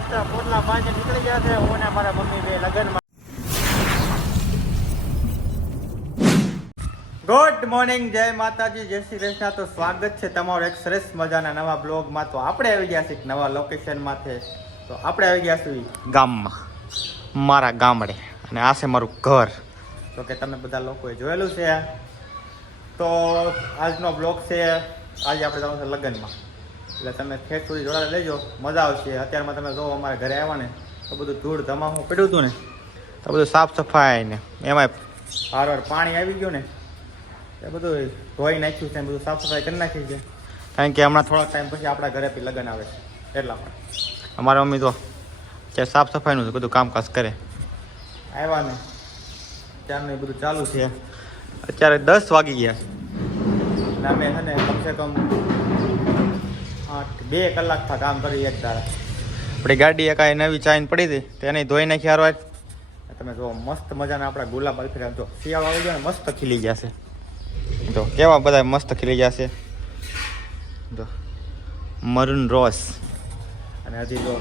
મસ્ત પોટલા પાંચે નીકળી ગયા છે. હું ને મારા મમ્મી બે લગ્નમાં. ગુડ મોર્નિંગ, જય માતાજી, જય શ્રી કૃષ્ણ. તો સ્વાગત છે તમારું એક સરસ મજાના નવા બ્લોગમાં. તો આપણે આવી ગયા છીએ નવા લોકેશનમાંથી. તો આપણે આવી ગયા છીએ ગામમાં, મારા ગામડે, અને આ છે મારું ઘર. તો કે તમે બધા લોકોએ જોયેલું છે. તો આજનો બ્લોગ છે, આજે આપણે જવાનું છે લગ્નમાં. એટલે તમે ખેત સુધી જોડાને લેજો, મજા આવશે. અત્યારમાં તમે જો અમારા ઘરે આવ્યા ને તો બધું ધૂળ ધમાવું પડ્યું હતું ને, તો બધું સાફ સફાઈ ને એમાંય હારવાર પાણી આવી ગયું ને એ બધું ધોઈ નાખ્યું છે, બધું સાફ સફાઈ કરી નાખી છે. કારણ કે હમણાં થોડાક ટાઈમ પછી આપણા ઘરે બી લગ્ન આવે છે, એટલા માટે અમારા મમ્મી તો અત્યારે સાફ સફાઈનું છે બધું કામકાજ કરે. આવ્યા ને ત્યારનું એ બધું ચાલુ છે. અત્યારે 10 વાગી ગયા છે અને અમે છે ને કમસે કમ 2 કલાકથી કામ કરી. એક દાડા આપણી ગાડી કાંઈ નવી ચાઈન પડી હતી તેને ધોઈ નાખી હારવાર. તમે જો મસ્ત મજાના આપણા ગુલાબ અલફેરા, જો શિયાળો આવી ગયો ને મસ્ત ખીલી ગયા છે. જો કેવા બધા મસ્ત ખીલી ગયા છે. જો મરૂન રોઝ, અને હજી જો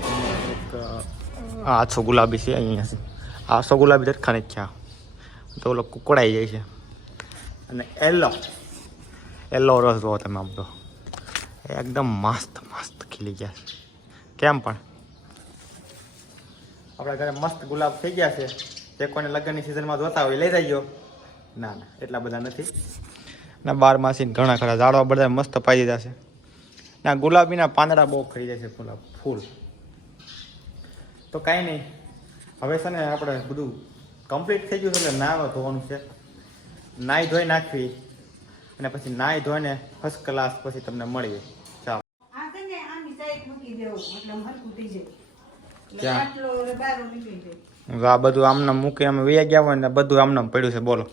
આછો ગુલાબી છે અહીંયા છે. આછો ગુલાબી દરખા નથી થયા તો ઓલો કુકડાઈ જાય છે. અને યલો રોઝ જોવો તમે, આમ તો એકદમ મસ્ત મસ્ત ખીલી ગયા છે. કેમ પણ આપણા ઘરે મસ્ત ગુલાબ થઈ ગયા છે. જે કોઈને લગ્નની સિઝનમાં જોતા હોય લઈ જજો. ના ના એટલા બધા નથી ના, 12 માસીને ઘણા ખરા ઝાડવા બધા મસ્ત પાઈ દીધા છે. ના ગુલાબીના પાંદડા બહુ ખરી જાય છે, ગુલાબ ફૂલ. તો કાંઈ નહીં, હવે છે ને આપણે બધું કમ્પ્લીટ થઈ ગયું છે એટલે નાહવા ધોવાનું છે. નાહી ધોઈ નાખવી અને પછી નાહી ધોઈને ફર્સ્ટ ક્લાસ પછી તમને મળીએ. ચાલો આ બધું આમને મૂકી અમે વૈયા ગયા હોય ને બધું આમને પડ્યું છે. બોલો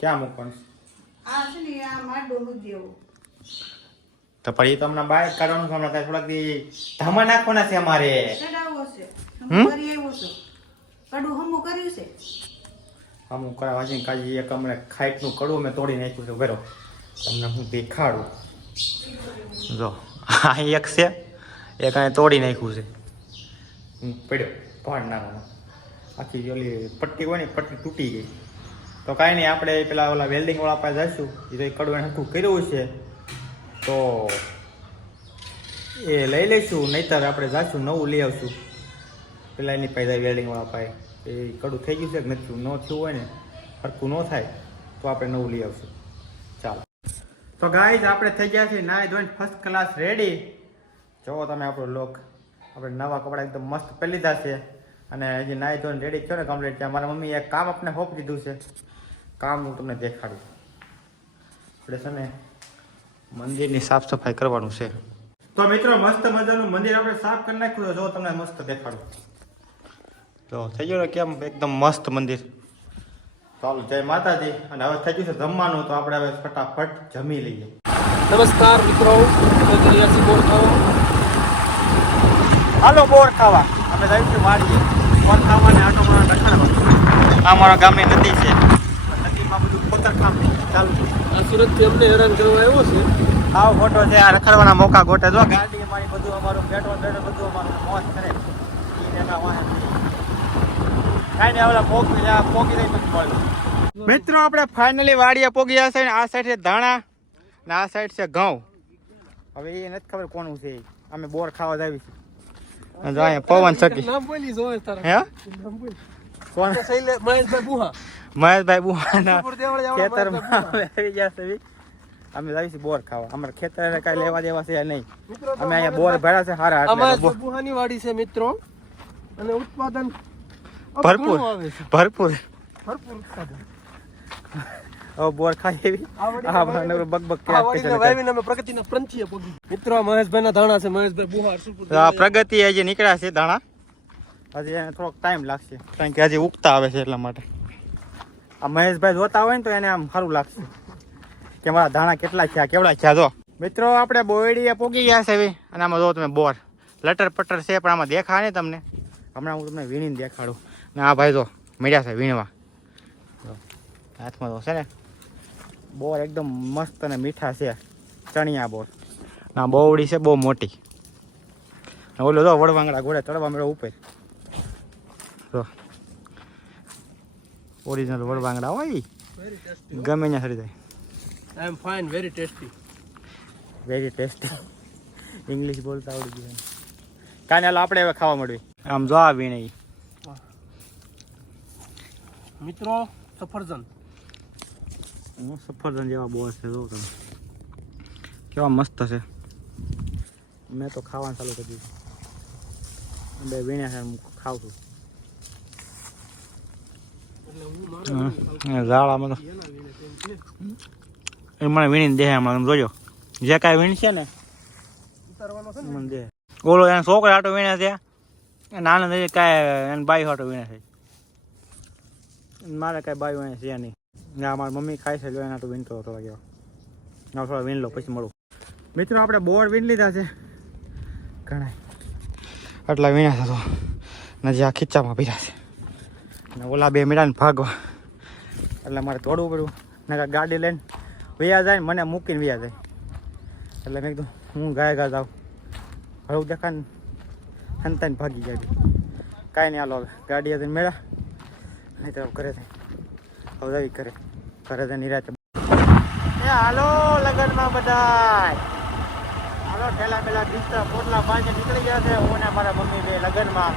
ક્યાં મૂકવાનું? તો પછી તો હમણાં બહાર કાઢવાનું છે. હમણાં થોડાક ધામા નાખવાના છે અમારે. હમું કરાવવા છે કાજી એક હમણાં ખાઈટનું કડવું મેં તોડી નાખ્યું છે. બરો તમને હું દેખાડું. જો આ એક છે, એક અહીં તોડી નાખ્યું છે. હું પડ્યો ભાડ નાખવાનો. આખી ઓલી પટ્ટી હોય ને પટ્ટી તૂટી ગઈ. તો કાંઈ નહીં, આપણે પેલા ઓલા વેલ્ડિંગવાળા પાસે જઈશું. એ તો એ કડવું હરખું કર્યું છે તો એ લઈ લઈશું, નહીંતર આપણે જઈશું નવું લઈ આવશું. પેલા એની પાસે વેલ્ડિંગવાળા પાસે એ કડું થઈ ગયું છે કે નથી, ન થયું હોય ને હરખું ન થાય તો આપણે નવું લઈ આવશું. ચાલો તો ગાઈઝ આપણે થઈ ગયા છીએ નાહી ધોઈને ફર્સ્ટ ક્લાસ રેડી. જોવો તમે આપણો લોક, આપણે નવા કપડાં એકદમ મસ્ત પહેરી લીધા છે અને હજી નાહી ધોઈને રેડી થયો ને કમ્પ્લીટ. ત્યાં મારા મમ્મીએ એક કામ આપણે હોપ દીધું છે. કામ હું તમને દેખાડું. આપણે છે ને મંદિરની સાફ સફાઈ કરવાનું છે. તો મિત્રો મસ્ત મજાનું મંદિર આપણે સાફ કરી નાખ્યું. જો તમને મસ્ત દેખાડું. તો થઈ ગયું ને કેમ એકદમ મસ્ત મંદિર. ચાલો જય માતાજી. અને હવે થઈ ગયું છે જમવાનું, તો આપણે હવે ફટાફટ જમી લઈએ. નમસ્કાર મિત્રો, બોર ખાવા. હાલો બોર ખાવા. અમે જઈશું વાડીએ બોર ખાવાને આટો મારવા રખાડવા. આ મારા ગામની નદી છે, નદીમાં બધું ખોતરકામ ચાલુ છે. આ સુરતથી અમને હેરાન કરવા આવ્યો છે. આવો ફોટો છે, આ રખડવાના મોકા ગોટે. જો ગાડી અમારી બધું અમારું પેટ્રોલ બધું અમારું મોજ કરે. કાંઈ નહીં, ઓલા પોગી રહી બધું મળ્યું. મિત્રો આપણે ફાઇનલી વાડીએ પોગી ગયા છે. આ સાઈડ છે ધાણા ને આ સાઈડ છે ઘઉં. હવે એ નથી ખબર કોનું છે. અમે બોર ખાવા જ આવી છે. પવન સકી હે કોણ? મહેશભાઈ બુહા. મહેશભાઈ બુહાના ખેતરમાં આવી ગયા છે. અમે જઈશું બોર ખાવા. અમારે ખેતર કાંઈ લેવા દેવા છે નહીં. અમે અહીંયા બોર ભર્યા છે સારા. બુહાની વાડી છે મિત્રો, અને ઉત્પાદન ભરપૂર ભરપૂર ઉત્પાદન. હવે બોર ખાઈ એવી પ્રગતિના પંથીએ પગી. મિત્રો મહેશભાઈના ધાણા છે. મહેશભાઈ બુહા પ્રગતિ હજી નીકળ્યા છે ધાણા. હજી એને થોડોક ટાઈમ લાગશે કારણ કે હજી ઉગતા આવે છે એટલા માટે. આ મહેશભાઈ જોતા હોય ને તો એને આમ સારું લાગશે કે મારા ધાણા કેટલા થયા કેવડા થયા. જો મિત્રો આપણે બોયડીએ પોગી ગયા છે હવે. અને આમાં જો તમે બોર લટર પટર છે પણ આમાં દેખાય ને તમને. હમણાં હું તમને વીણીને દેખાડું. ને આ ભાઈ જો મળ્યા છે વીણવા. હાથમાં તો છે ને બોર એકદમ મસ્ત અને મીઠા છે. ચણિયા બોર ના બોવડી છે બહુ મોટી. ઓલો જો વડવાંગડા ઘોડે ચડવા મળ્યો ઉપર તો ઓરિજિનલ વડવાંગડા હોય ઈ. વેરી ટેસ્ટી ગમે ત્યાં ચડી જાય. I am fine very tasty very tasty English બોલતા આવડી ગયું કાંઈ હાલો આપણે હવે ખાવા મળ્યું આમ જો આ વીણે ઈ. મિત્રો સફરજન સફરજન જેવા બોસ છે જો તમે કેવા મસ્ત છે. મેં તો ખાવાનું ચાલુ કરી દીધું બે વીણ્યા છે હું ખાઉં છું. એટલે હું મારો ઝાડામાં તો એના વિને તેમ છે એ મને વીણીને દે હમણાં તમે જોજો જે કાંઈ વીણશે ને ઉતારવાનો છે ને મને દે. ઓલો એને છોકરા હાટો વીણે છે એને આનંદ છે કાંઈ એને બાઈ હાટો વીણે છે. મારે કાંઈ બાઈ વીણે છે નહીં. ના મારી મમ્મી ખાય છે જો એના તો વીણતો થોડા કેવા ના થોડા વીણ લો પછી મળું. મિત્રો આપણે બોર વીણ લીધા છે ઘણા આટલા વીણ્યા છે તો નજી આ ખીચામાં પીર્યા છે અને ઓલા બે મીડાને ભાગવા એટલે મારે તોડવું પડ્યું નકા ગાડી લઈને વયા જાય ને મને મૂકીને વયા જાય એટલે મેં કીધું હું ગાય ગા જાઉં હળવું દેખાને હંતાને ભાગી ગાડી કાંઈ નહીં હાલો હવે ગાડી હતી મેળા નહીં તો ઘરે થાય હવે આવી ઘરે તો નિરાતે હાલો લગનમાં બધા હાલો ઠેલા પેલા દિસ્તા પોટલા પાંચે નીકળી ગયા છે હું ને મારા મમ્મી બે લગનમાં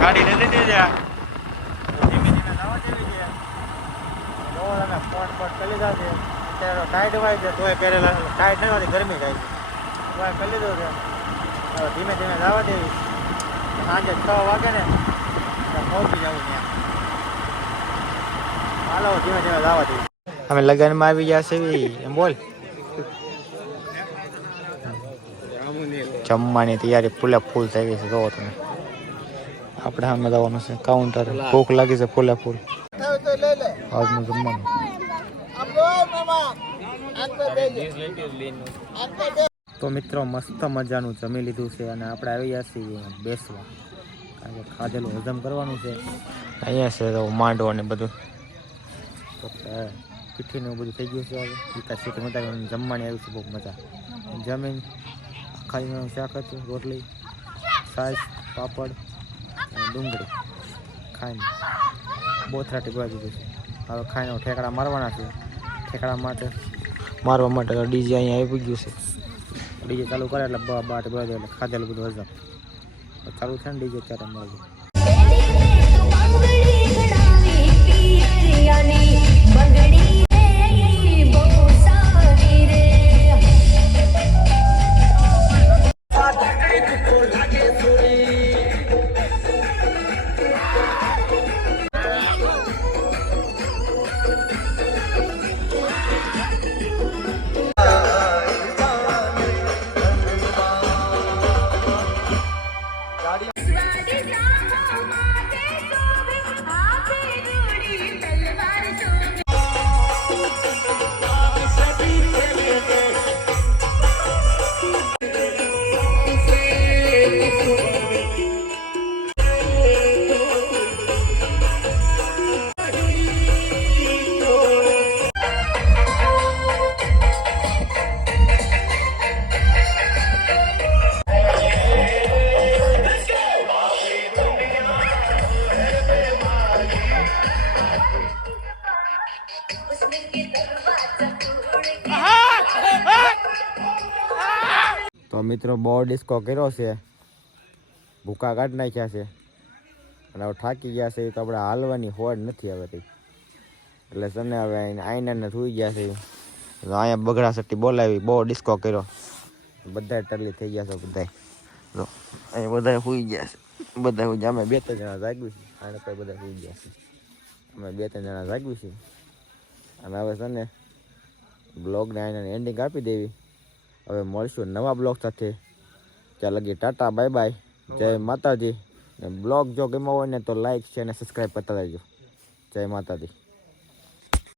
ગાડી લઈ લીધી છે ધીમે ધીમે જવા દેવી છે જોવો તમે ફોન પર કરી લીધા છે અત્યારે ટાઈટ હોય છે તોય પહેરેલા ટાઈટ નહીં હોતી ગરમી જાય છે તોય કરી લીધું છે હવે ધીમે ધીમે જવા દેવી સાંજે 6 વાગે ને તો પહોંચી જવું ત્યાં હાલો ધીમે ધીમે જવા દેવી. અમે લગ્નમાં આવી ગયા છે એમ બોલ જમવાની તૈયારી ફૂલે ફૂલ થઈ ગઈ છે જોવો તમે આપણે સામે જવાનું છે કાઉન્ટર ભૂખ લાગી છે ફૂલે ફૂલ આજનું જમવાનું. તો મિત્રો મસ્ત મજાનું જમી લીધું છે અને આપણે આવી ગયા છીએ બેસવા કારણ કે ખાધેલું હજમ કરવાનું છે. અહીંયા છે તો માંડવો ને બધું તો પીઠીનું બધું થઈ ગયું છે હવે વિકાસ સીટ મજા જમવાની આવી છે બહુ મજા જમીન ખાઈનું શાક હતું રોટલી છાશ પાપડ અને ડુંગળી ખાઈને બોથરાટી ગવા દીધું છે. હવે ખાઈને ઠેકડા મારવાના છે. ઠેકડા માટે મારવા માટે ડીજે અહીંયા આવી ગયું છે. ડીજે ચાલુ કરે એટલે બાટ ગવા દે એટલે ખાધેલું બધું હજમ ચાલુ થાય ને ડીજે ત્યારે મળે. તો મિત્રો બહુ ડિસ્કો કર્યો છે ભૂકા કાઢી નાખ્યા છે અને હવે થાકી ગયા છે તો આપણે હાલવાની હોડ નથી હવે એટલે સને હવે આઈનાને સુઈ ગયા છે અહીંયા બગડા સટ્ટી બોલાવી બહુ ડિસ્કો કર્યો બધા ટરલી થઈ ગયા છે બધા જો અહીંયા બધા સુઈ ગયા છે બધા સુઈ ગયા અમે 2-3 જણા જાગ્યું છે આને કોઈ બધા સુઈ ગયા છે અમે 2-3 જણા જાગ્યું છે અને હવે છે ને બ્લોગને આઈને એન્ડિંગ આપી દેવી. હવે મળશું નવા બ્લોગ સાથે ત્યાં લગી ટાટા બાય બાય જય માતાજી. ને બ્લોગ જો ગમ્યો હોય ને તો લાઈક શેર અને સબસ્ક્રાઈબ કરતા રહેજો. જય માતાજી.